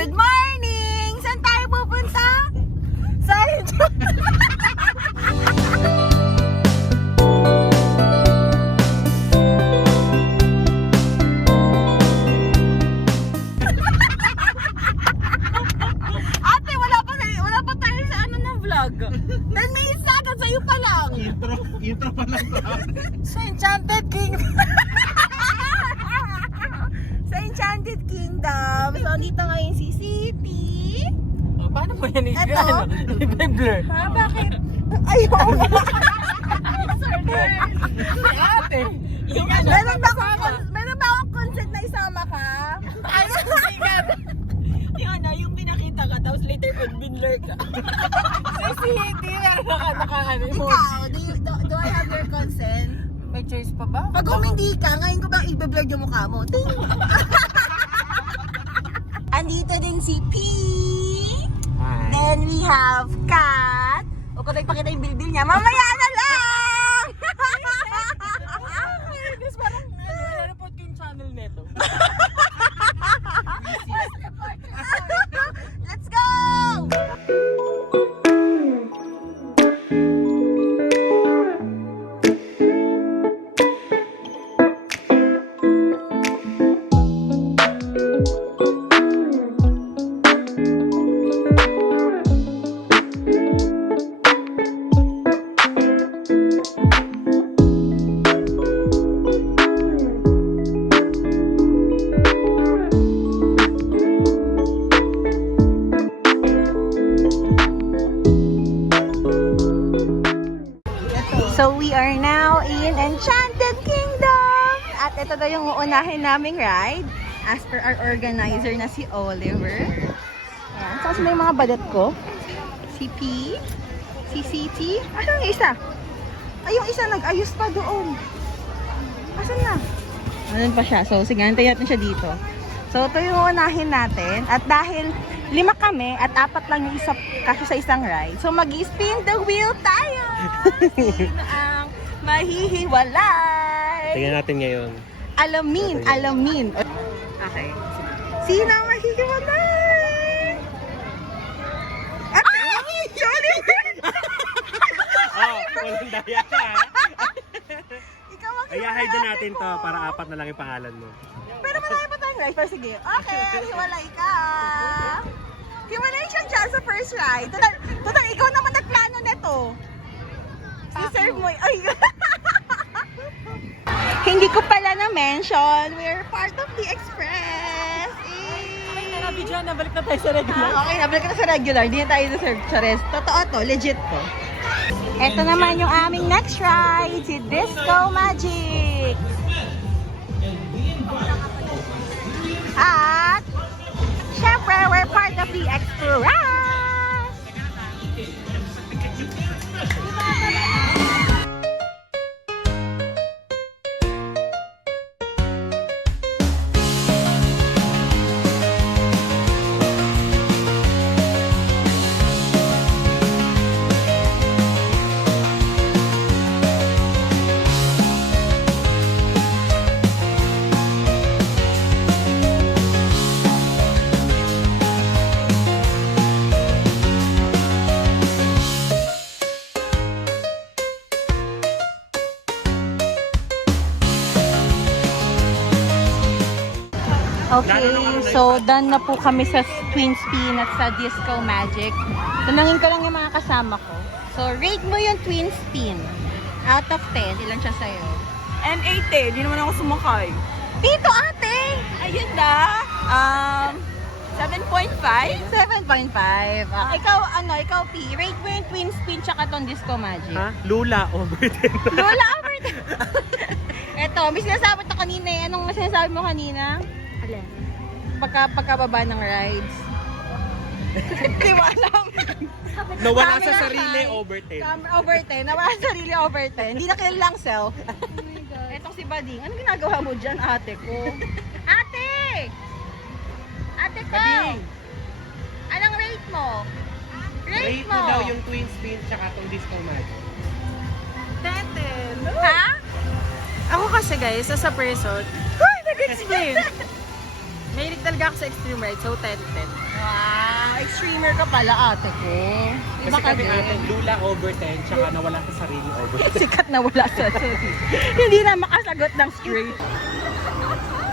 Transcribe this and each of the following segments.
Good morning! Saan tayo pupunta? Saan? Ate, wala pa tayo sa ano ng vlog. 10 minutes na agad, sa'yo pa lang. Intro pa lang. Sa Enchanted Kingdom. Sa Enchanted Kingdom. So, dito ngayon si City. Paano mo yan Ito? i-blur? Ha? Bakit? Ayaw. Ate! Meron ba akong consent na isama ka? Yung pinakita ka, tapos later pag-binlur ka. Si City, naka-ano Ikaw, do I have your consent? May choice pa ba? Pag humindi ka, ngayon ko bang i-blur yung mukha mo? Ting! Andito din si P. Then we have Kat. O kung ipakita yung bill niya, mamaya na lang! Guys, parang report ko yung channel neto. Let's go! So we are now in Enchanted Kingdom! At ito daw yung uunahin naming ride as per our organizer na si Oliver. Ayan. Saan sila yung mga balat ko? Si P, si City. Asan yung isa? Ay, yung isa nag-ayos pa doon. Asan na? Ayan pa siya. So sige, antayin natin siya dito. So ito yung uunahin natin. At dahil 5 kami at 4 lang yung isa kasi sa isang ride. So mag-spin the wheel tayo! Sino ang mahihiwalay? Tingnan natin ngayon. Alamin. Okay. Sino ang mahihiwalay? Ay! Sorry! Walang daya ka. Ikaw ang Ay-hide na natin to para 4 na lang yung pangalan mo. Pero marami pa tayong ride. Pero sige. Okay, hiwalay ka. Hiwalay siya dyan sa first ride. Total, ikaw naman nagplano nito. Si-serve mo. Ay! Hindi ko pala na-mention. We're part of the Express. Nabidyan, nabalik na tayo sa regular. Okay, nabalik na sa regular. Hindi na tayo deserve sa rest. Totoo to. Legit to. Ito naman yung aming next ride. Si Disco Magic. At syempre, we're part of the Express. Okay, so done na po kami sa Twin Spin at sa Disco Magic. Tanungin ko lang yung mga kasama ko. So, rate mo yung Twin Spin. Out of 10, ilan siya sa'yo? N8 di naman ako sumakay. Dito, ate! Ayun na. 7.5. 7.5. Ikaw P, rate mo yung Twin Spin tsaka tong Disco Magic. Ha? Lula over 10. Lola, over 10. Eto, may sinasabi to kanina eh. Anong sinasabi mo kanina? Alin? Pagkababa ng rides. Di mo alam. Nawala Camera sa sarili high. over 10. Over 10. Nawala sa sarili over 10. Hindi na kilalang self. Oh my God. Etong si Bading. Ano ginagawa mo dyan, ate ko? Ate! Ate ko! Bading. Anong rate mo? Rate mo! daw yung Twin Spin tsaka tong Disco Magic. Ha? Ako kasi guys, as a person, nag-explain. Mahilig talaga ako sa extreme ride, so 10-10. Wow, extremer ka pala ate ko. Iba Kasi ka kami ate, din. lula over 10, tsaka nawala sa sarili over 10. Sikat na wala sa hindi na makasagot ng straight.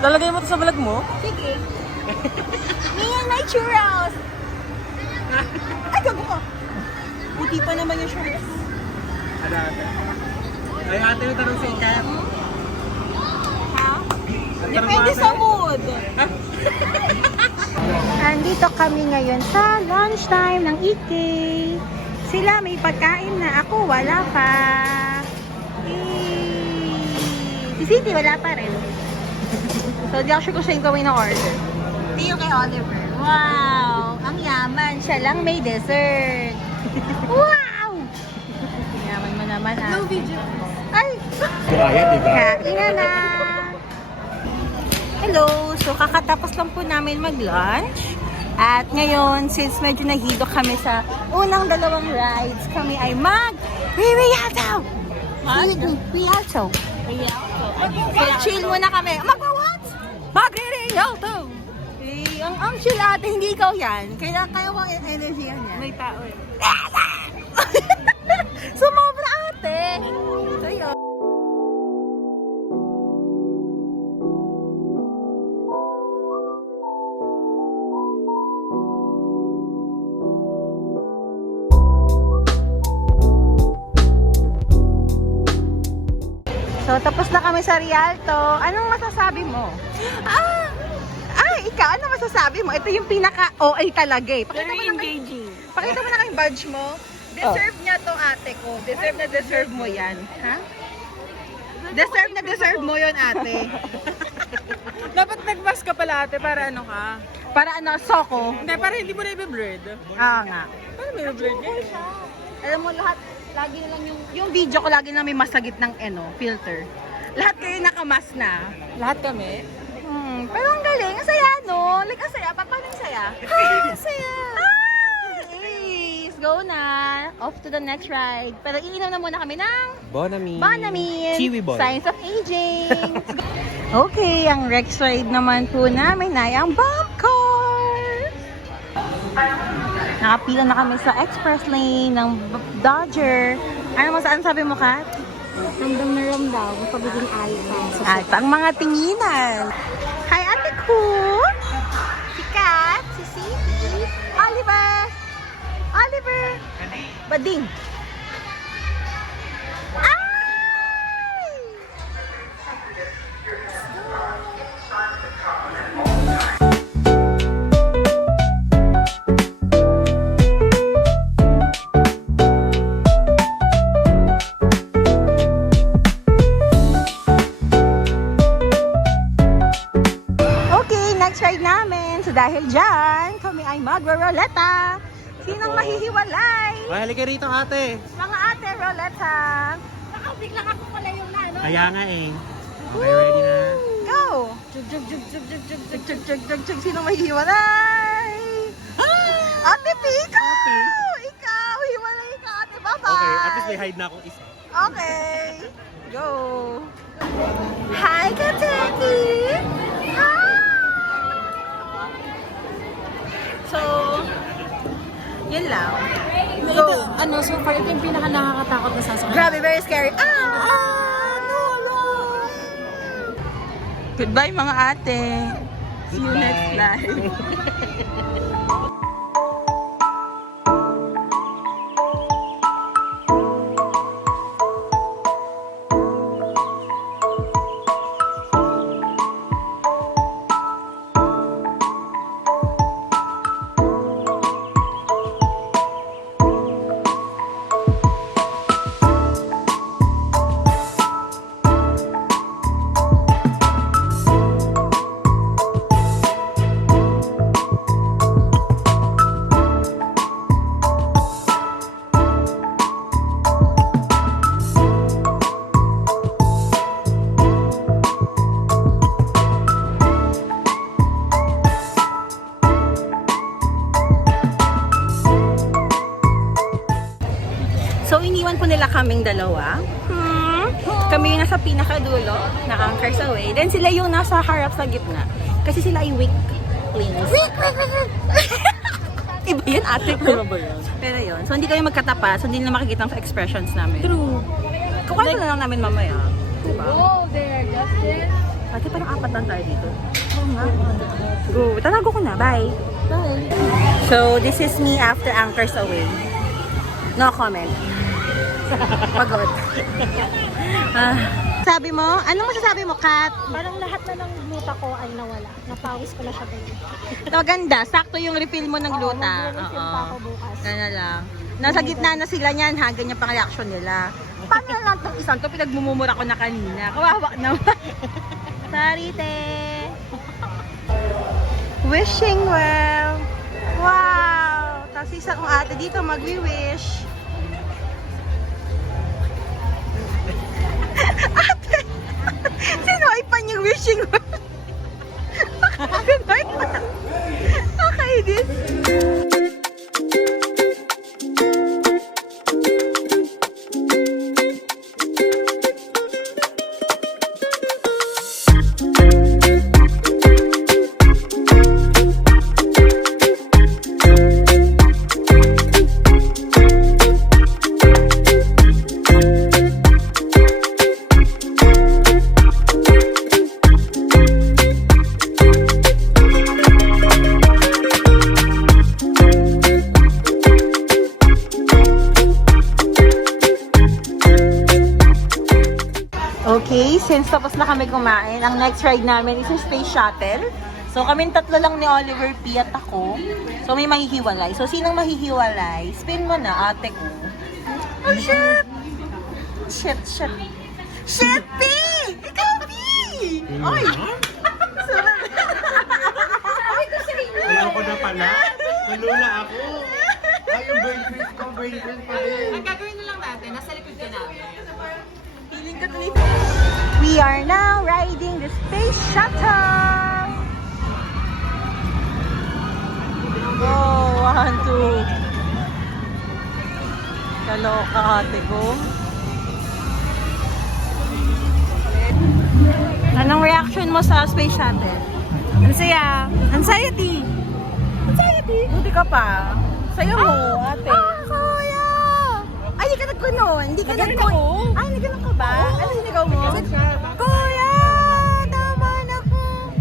Lalagay mo to sa vlog mo? Sige. Me and my churros. Ay, gago ka. Puti pa naman yung churros. Ano ate? Ay ate, may tanong sa ikat. Ha? Ang tanong Depende ate, sa mood. Andito kami ngayon sa lunchtime ng EK. Sila may pagkain na, ako wala pa. Si Cindy wala pa rin. So, di ako sure kung siya yung gawin ng order. Hindi yung kay Oliver. Wow! Ang yaman. Siya lang may dessert. Wow! Yaman mo naman, ah. No video. Ay! Kaya, di ba? Kain na! Hello! So, kakatapos lang po namin mag-lunch. At ngayon, since medyo nahilo kami sa unang dalawang rides, kami ay mag-Rialto! Rialto! Chill muna kami. Mag-what? Mag-Rialto! Eh, ang chill ate, hindi ikaw yan. Kaya mo ang energy yan. May tao eh. Sumobra ate! So, yun. So, tapos na kami sa Rialto. Anong masasabi mo? Ikaw, ano masasabi mo? Ito yung pinaka-OA talaga eh. Very engaging. Pakita mo na kayong badge mo. Deserve niya to ate ko. Deserve na deserve mo yan. Ha? Deserve na deserve mo yon ate. Dapat nag-mask ka pala ate para ano ka? Para ano, soko. Hindi, para hindi mo na i-blurred. Nga. Paano mo i-blurred yan? Alam mo lahat, lagi na lang yung video ko lagi na may masagit ng filter. Lahat kayo nakamas na. Lahat kami? Pero ang galing, ang saya no? Like, ang saya. Paano yung saya? Ang saya! Ace! Go na! Off to the next ride. Pero iinom na muna kami ng Bonami. Bonamine! Kiwi Boy. Signs of aging! Okay, ang next ride naman po namin ay ang bump car! Nakapila na kami sa express lane ng Dodger. Ano mo saan sabi mo, Kat? Ramdam na ramdam, pagiging ayos At ang mga tinginan. Hi, ate ko! Si Kat, si Cindy, Oliver! Oliver! Bading! Ay! Okay, next ride namin. So dahil dyan, kami ay magro-roleta. Sinong mahihiwalay? Halika rito ate. Mga ate, roleta. Biglang ako pala yung ano. Kaya nga eh. Okay, ready na. Go! Jug, jug, jug, jug, jug, jug, jug, jug, jug, jug, jug. Sinong mahihiwalay? Ate Pico! Ikaw! Hiwalay ka, ate. Bye-bye! Okay, at least may hide na akong isa. Okay. Go. Hi, Kateki. Hi. So, yun lang. Ito, ano, so far, ito yung pinaka nakakatakot na sasakyan. Grabe, very scary. No. Goodbye, mga ate. See you next live. So, iniwan po nila kaming dalawa. Kami yung nasa pinakadulo, na anchors away. Then sila yung nasa harap sa gitna. Kasi sila ay weak twins. Iba yun, ate ko. Pero yun. So, hindi kami magkatapat. So, hindi nila makikita ang expressions namin. True. Kukwento na lang namin mamaya. Diba? Oh, there, Justin. Ate, parang apat lang tayo dito. Oo nga. Go. Tanago ko na. Bye. Bye. So, this is me after Anchors Away. No comment. Pagod. Sabi mo? Anong masasabi mo, Kat? Parang lahat na ng gluta ko ay nawala. Napawis ko na siya kayo. Ito, ganda. Sakto yung refill mo ng gluta. Mag-refill pa ako bukas. Gana lang. Nasa gitna na sila niyan, ha? Ganyan pang reaction nila. Paano na lang itong isang to? Pinagmumura ko na kanina. Kawawa naman. Sorry, te. Wishing well. Wow! Tapos isa kong ate dito mag-wish. Ate! Sino ay pan yung wishing well? Okay, this. Okay, since tapos na kami kumain, ang next ride namin is yung Space Shuttle. So, kaming tatlo lang ni Oliver P. at ako. So, may mahihiwalay. So, sinong mahihiwalay? Spin mo na, ate ko. Oh, shit! Shit, shit. Shit, P! Ikaw, P! Oy! Ayaw ko na pala. Nalula ako. Ay, yung boyfriend ko pa din. Ang gagawin na lang natin, nasa likod ka namin. Feeling ko tuloy. We are now riding the Space Shuttle! Oh, 1, 2. Kaloka, ate ko. Anong reaction mo sa Space Shuttle? Ang saya. Anxiety. Anxiety? Buti ka pa. Saya mo, ate. Kuya! Ay, hindi ka nagkunon. Hindi ka nagkunon. Ay, nagkunon ka ba? Ano sinigaw mo? Kuya! Tama na ko.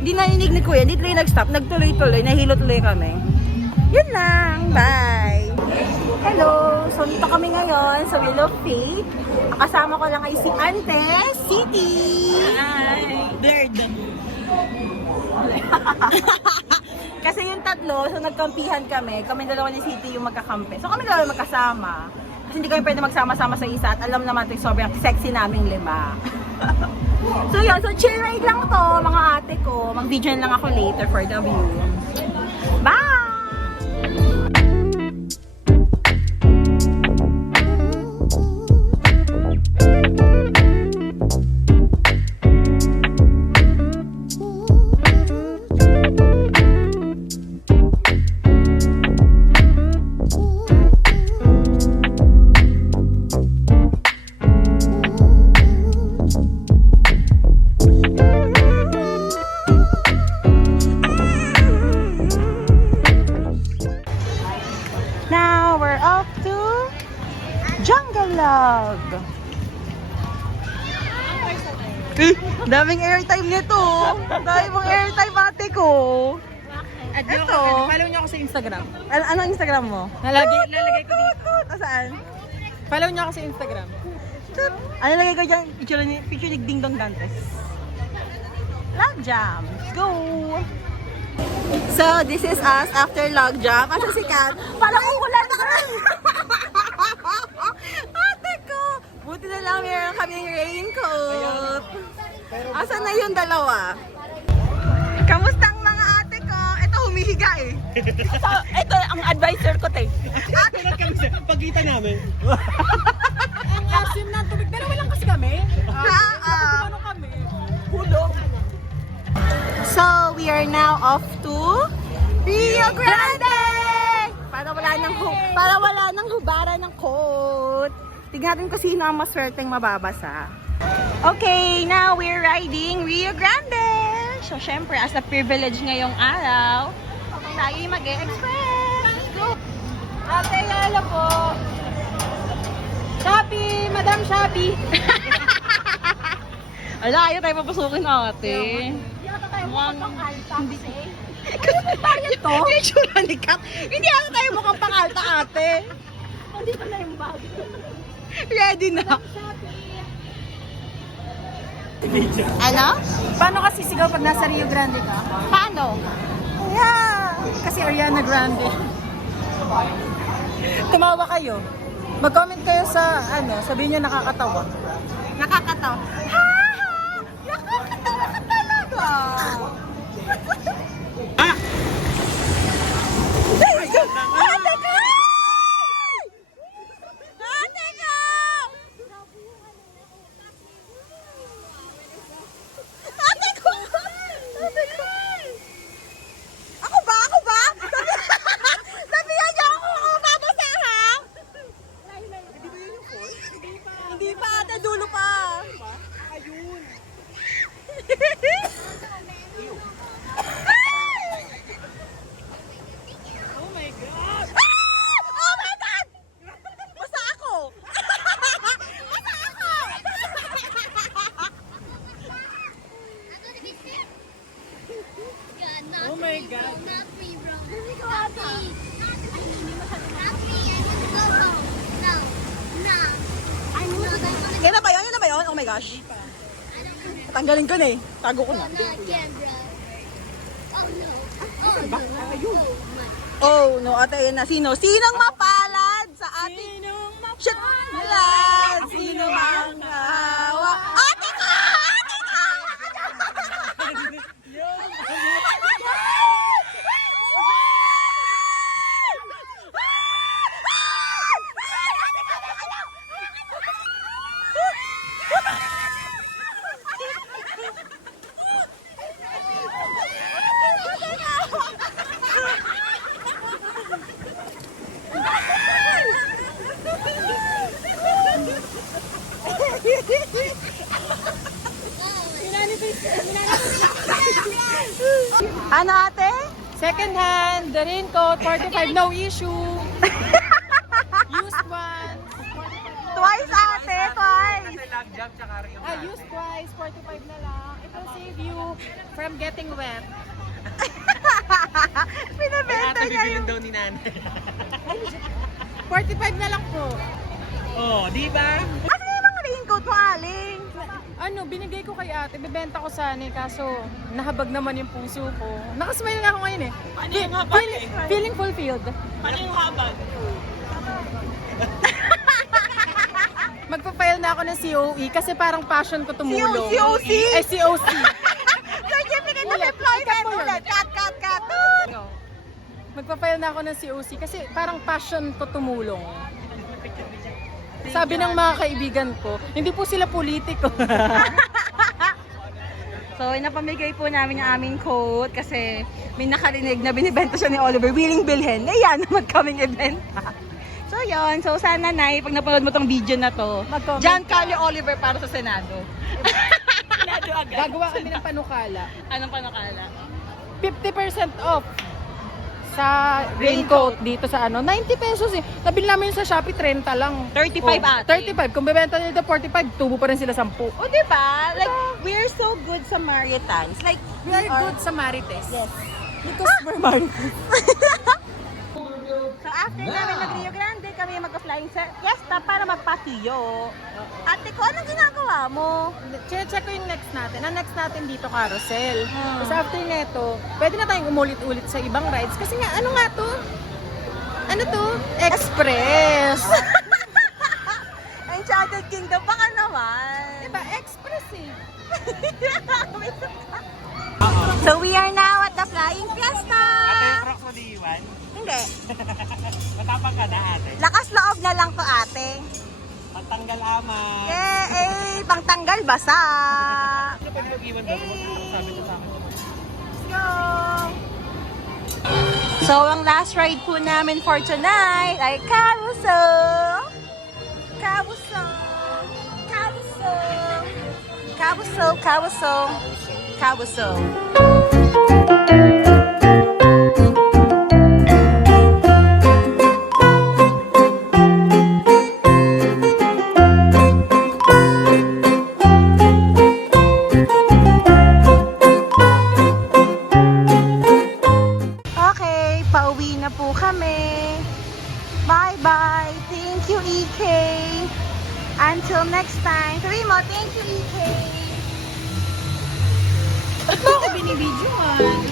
Hindi narinig ni Kuya. Hindi tuloy nag-stop. Nagtuloy-tuloy. Nahilo tuloy kami. Yun lang. Bye! Hello! So, dito kami ngayon sa Wheel of Fate. Kasama ko lang ay si Ante City! Hi! Blurred! Kasi yung tatlo, so nagkampihan kami. Kami dalawa ni City yung magkakampi. So kami dalawa magkasama. Kasi hindi kami pwede magsama-sama sa isa at alam naman ito sobrang sexy naming 5. So yun, so chill ride lang to mga ate ko. Mag-video lang ako later for the view. Bye! Now we're off to Jungle Log. Daming airtime nito. Daming airtime ate ko. Ito. Follow niyo ako sa Instagram. Anong Instagram mo? Lalagay ko dito. Saan? Follow niyo ako sa Instagram. Ano lagay ko dyan? Picture ni Ding Dong Dantes. Log Jam. Go! So, this is us after Log Jam. Asa si Kat? Parang ulan na kami! Ate ko! Buti na lang meron kaming raincoat. Asa na yung dalawa? Kamusta ang mga ate ko? Ito, humihiga eh. So, ito ang advisor ko, te. Ito kami sa pagkita namin. Ang asim ng tubig. Dalawa lang kasi kami. Ano kami? Hulog. So, we are now off to Rio Grande! Para wala nang hubara ng coat. Tignan natin kung sino ang maswerteng mababasa. Okay, now we're riding Rio Grande! So, syempre, as a privilege ngayong araw, tayo mag-e-express. Let's go! Ate, yala po. Shopee! Madam Shopee! Ala, ayaw tayo papasukin ate. Hindi ata tayo Mukhang- mukhang alta kasi. Ito? Yung itsura ni Kat. Hindi ata tayo mukhang pangalta ate. Nandito na yung bag. Ready na. Ano? Paano kasi sigaw pag nasa Rio Grande ka? Paano? Yeah! Kasi Ariana Grande. Tumawa kayo. Mag-comment kayo sa sabihin nyo nakakatawa. Nakakatawa. Ha! Nakakatawa ka talaga. Ate ko! Ate ko! Ate ko! Ate ko! Ako ba? Ako ba? Sabihan niyo ako babasa ha? Hindi ba yun yung phone? Hindi pa ata, dulo pa. Ayun. Oh my God! Oh my God! Basta ako! Basta ako! Oh my God! Yan na ba yun? Yan na ba yun? Oh my gosh. Tanggalin ko na eh. Tago ko na. Oh no, ate yun na. Sino? Sinong mapalad sa ating... Shit! Malad! Sino ang kahawa? Ate ko! Ate ko! Ano ate? Second hand, the raincoat, 45, no issue. Used one. Twice ate, twice. Used twice, 45 na lang. It will save you from getting wet. Pinabenta niya yung... daw ni nanay. 45 na lang po. Oh, di ba? Asa yung mga raincoat mo, aling? Binigay ko kay ate, bibenta ko sana kaso nahabag naman yung puso ko. Nakasmile nga ako ngayon eh. Ano yung habag eh? Feeling fulfilled. Paano yung habag? Magpa-file na ako ng COE kasi parang passion ko tumulong. COC? Eh, COC. Certificate of Ulit, Employment ikat mo yun. ulit. Cut. Magpa-file na ako ng COC kasi parang passion ko tumulong. Sabi ng mga kaibigan ko, hindi po sila politiko. So, napamigay po namin yung aming coat kasi may nakarinig na binibenta siya ni Oliver. Willing bilhin. Yan naman kaming ibenta. So, yun. So, sana, Nay, pag napanood mo tong video na to, Mag-comment John ka. Calio Oliver para sa Senado. Lado agad. Gagawa kami ng panukala. Anong panukala? 50% off sa raincoat dito sa 90 pesos eh. Nabili namin sa Shopee 30 lang. 35 ate. 35. Kung bebenta nila 45, tubo pa rin sila 10. O, diba? Like, we're so good sa Maritans. Like, We are good sa Marites. Yes. Because we're Marites. So, after namin mag-Rio Grande, kami mag-flying sa Fiesta para magpatiyo. Ate ko, anong ginagawa mo? Check ko yung next natin. Ang next natin dito, carousel. Hmm. Tapos after neto, pwede na tayong umulit-ulit sa ibang rides. Kasi nga, ano nga to? Ano to? Express! Enchanted Kingdom, baka naman. diba? Express eh. So, we are now at the Flying Fiesta. Crocs mo di iwan? Hindi. Matapang ka na ate. Lakas loob na lang to, ate. Pagtanggal aman. Eh, pangtanggal basa. Ano pwede mag-iwan daw? Sabi ko sa akin. Let's go! So, ang last ride po namin for tonight ay Carousel! Carousel! Carousel! Carousel! Carousel! Kabuso. Okay, pauwi na po kami. Bye-bye. Thank you, EK. Until next time. Sabi mo, thank you, EK. Ba't mo ako binibidyoan?